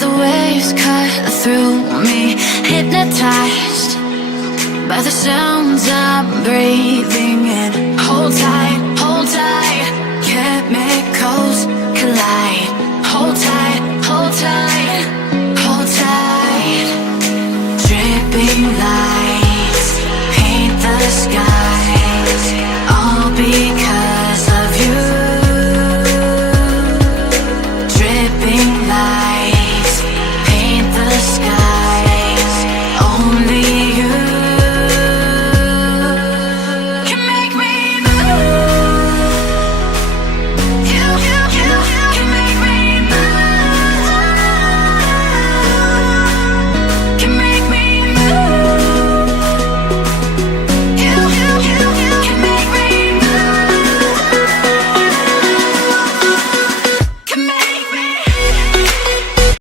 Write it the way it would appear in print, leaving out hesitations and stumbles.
the waves cut through me, hypnotized by the sounds I'm breathing in. Hold tight, chemicals collide. Hold tight,